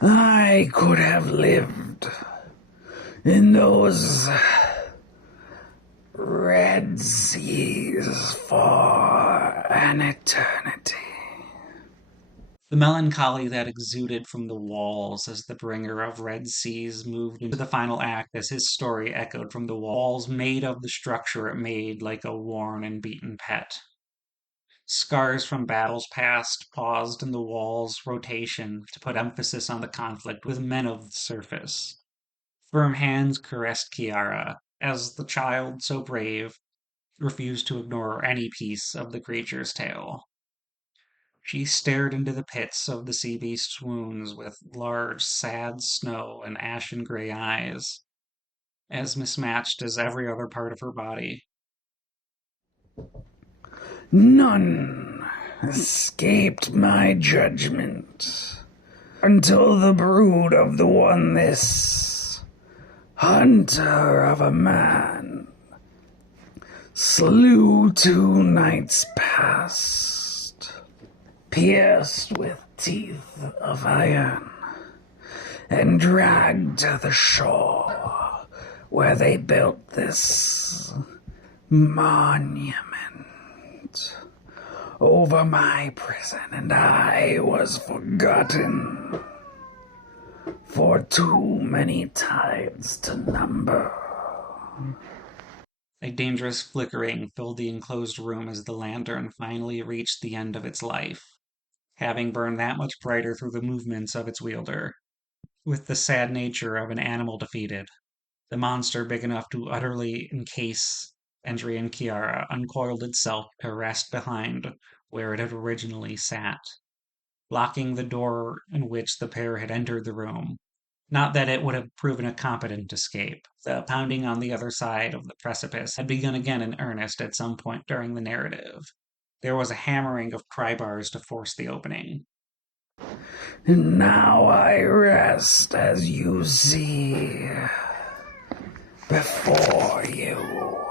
I could have lived in those red seas for an eternity. The melancholy that exuded from the walls as the bringer of Red Seas moved into the final act as his story echoed from the walls made of the structure it made like a worn and beaten pet. Scars from battles past paused in the wall's rotation to put emphasis on the conflict with men of the surface. Firm hands caressed Kiara, as the child, so brave, refused to ignore any piece of the creature's tale. She stared into the pits of the sea beast's wounds with large, sad snow and ashen gray eyes, as mismatched as every other part of her body. None escaped my judgment until the brood of the one this hunter of a man slew 2 nights past, pierced with teeth of iron, and dragged to the shore where they built this monument over my prison, and I was forgotten for too many tides to number. A dangerous flickering filled the enclosed room as the lantern finally reached the end of its life, having burned that much brighter through the movements of its wielder. With the sad nature of an animal defeated, the monster big enough to utterly encase Endry and Kiara uncoiled itself to rest behind where it had originally sat, blocking the door in which the pair had entered the room. Not that it would have proven a competent escape. The pounding on the other side of the precipice had begun again in earnest at some point during the narrative. There was a hammering of pry bars to force the opening. And now I rest, as you see, before you.